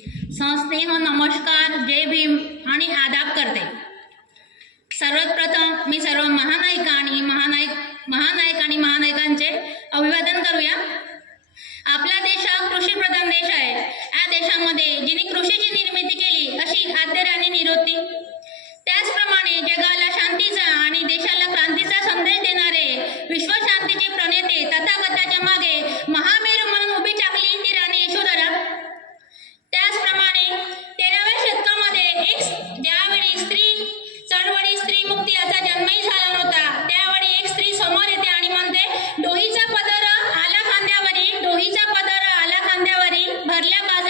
संस्नेह नमस्कार जय भीम आणि आदाब करते. सर्वप्रथम मी सर्व महानायिका आणि महानायक महानायक आणि महानायकांचे अभिवादन करूया. आपला देश हा कृषीप्रधान देश आहे. या देशामध्ये जिने कृषीची निर्मिती केली अशी आद्यराणी निरोती त्याचप्रमाणे जगाला शांतीचा ભરલા બાદ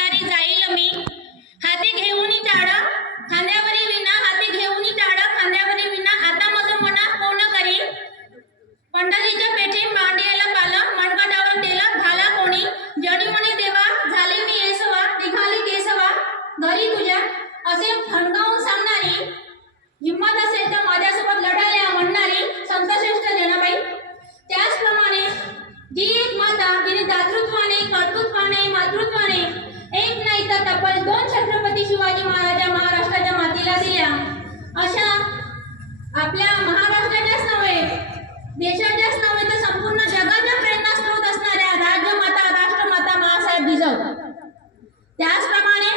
त्याचप्रमाणे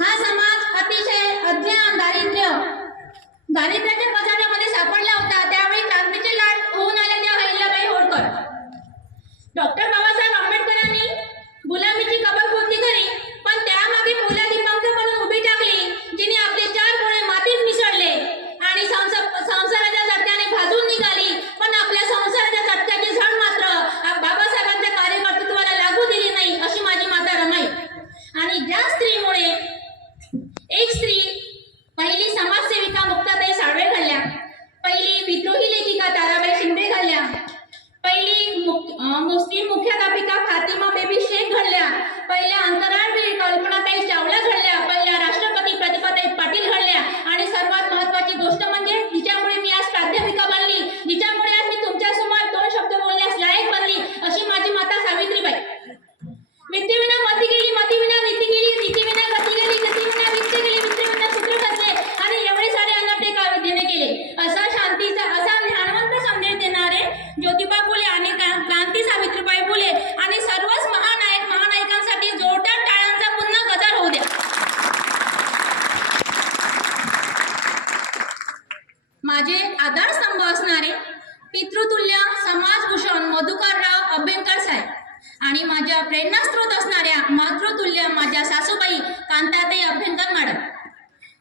हा समाज अतिशय अज्ञान दारिद्र्य दारिद्र्याच्या पसाऱ्यामध्ये सापडला होता. त्यावेळी क्रांतीची लाट होऊन आल्या त्या अहिल्याबाई होळकर. डॉक्टर बाबा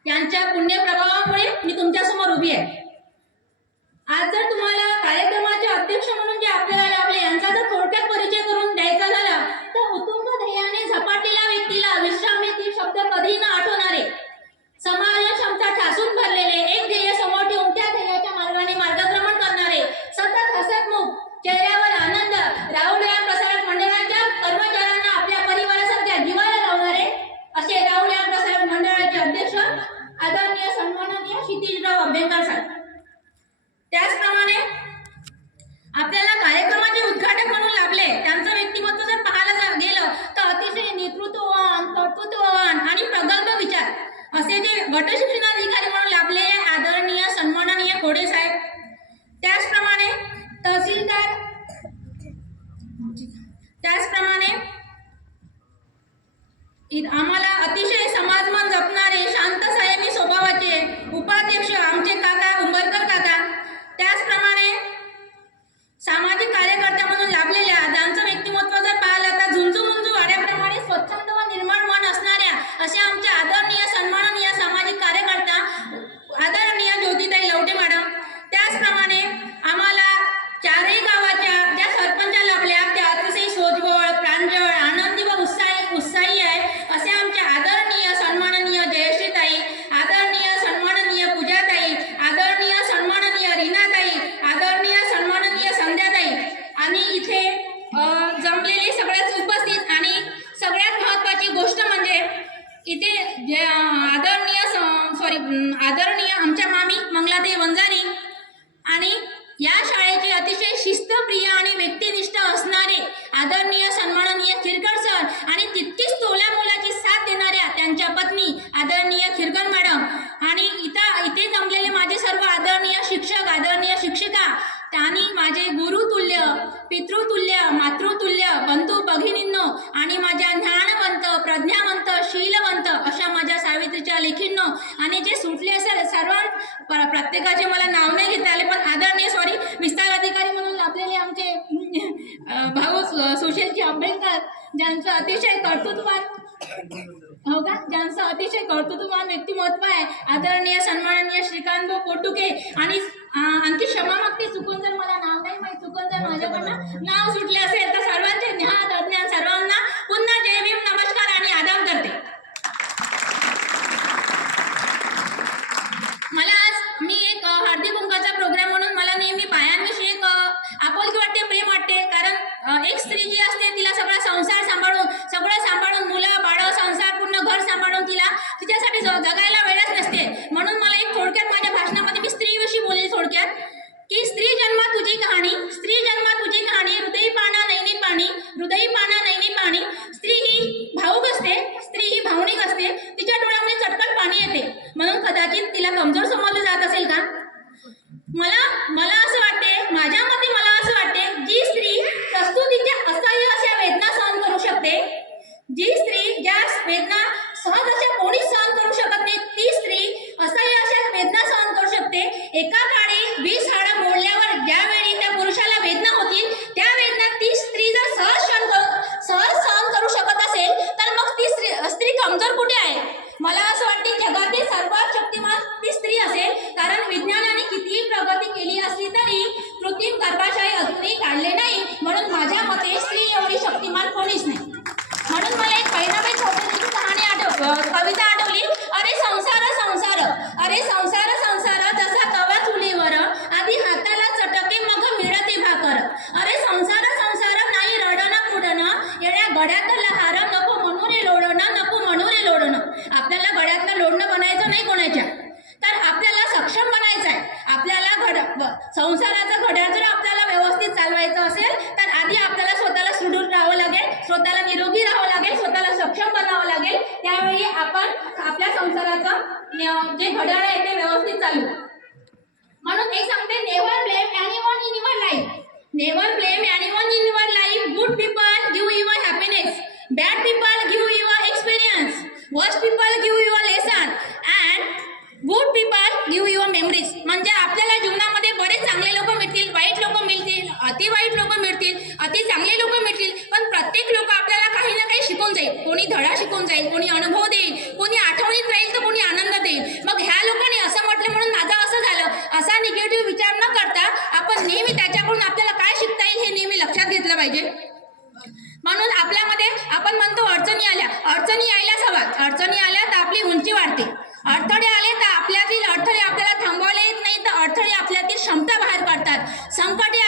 यांच्या पुण्यप्रभावामुळे मी तुमच्यासमोर उभी आहे. आज जर तुम्हाला कार्यक्रमाचे अध्यक्ष म्हणून जे आपल्याला लाभले यांचा जर थोडक्यात परिचय घटज प्रत्येकाचे मला नाव नाही घेता आले पण आदरणीय सॉरी विस्तार अधिकारी म्हणून आपल्याला आमचे भाऊ सुशीलजी आंबेडकर ज्यांचं अतिशय कर्तृत्वान हो का? ज्यांचं अतिशय कर्तृत्ववान व्यक्तिमत्व आहे आदरणीय सन्माननीय श्रीकांत भाऊ कोटुके आणि आणखी क्षमा मागते चुकून जर मला नाव नाही माहीत चुकून जर माझ्याकडनं नाव सुटले असेल तर Voilà. संसाराचं जे घड्याळ आहे ते व्यवस्थित चालू. म्हणून एक सांगते never blame anyone in your life never blame anyone in your life good people give your happiness bad people give your experience worst people give your lesson and good people give your आपल्यामध्ये आपण म्हणतो अडचणी आल्या. अडचणी यायलाच हव्यात अडचणी आल्या तर आपली उंची वाढते. अडथळे आले तर आपल्यातील अडथळे आपल्याला थांबवले येत नाही. तर अडथळे आपल्यातील क्षमता बाहेर पडतात संकटे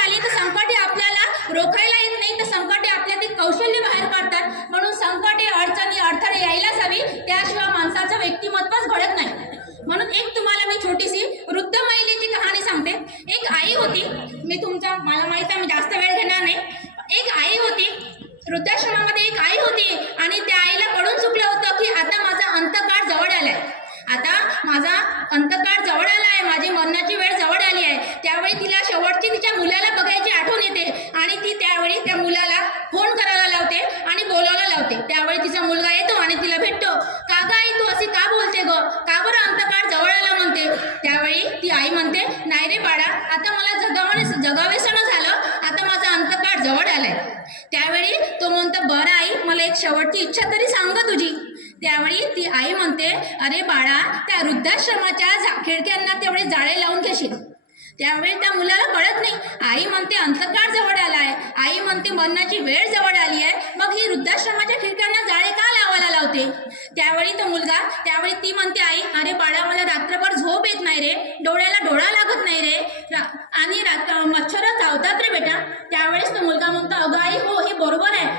अरे बाळा त्या वृद्धाश्रमाच्या खिडक्यांना तेवढे जाळे लावून घेशील. त्यावेळी त्या मुलाला कळत नाही. आई म्हणते अंतकार जवळ आलाय. आई म्हणते मरणाची वेळ जवळ आली आहे. मग ही वृद्धाश्रमाच्या खिडक्यांना जाळे का लावायला लावते? त्यावेळी तो मुलगा त्यावेळी ती म्हणते आई अरे बाळा मला रात्रभर झोप येत नाही रे. डोळ्याला डोळा लागत नाही रे. आणि मच्छर चावतात रे बेटा. त्यावेळेस तो मुलगा म्हणतो अगं आई हो हे बरोबर आहे.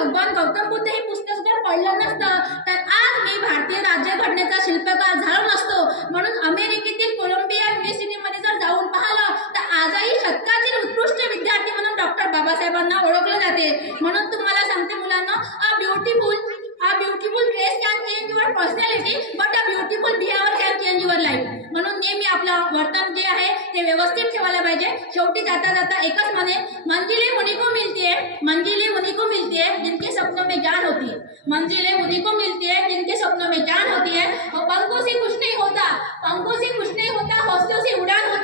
भगवान गौतम बुद्ध हे म्हणजे नेहमी आपलं वर्तन जे आहे ते व्यवस्थित ठेवायला पाहिजे. शेवटी जाता जाता एकच म्हणे मंजिले उन्हीं को मिलती है मंजिले उन्हीं को मिलती है जिनके सपनों में जान होती है. मंजिले उन्हीं को मिलती है जिनके सपनों में जान होती है. और पंखों से कुछ नहीं होता पंखों से कुछ नहीं होता हौसलों से उड़ान होती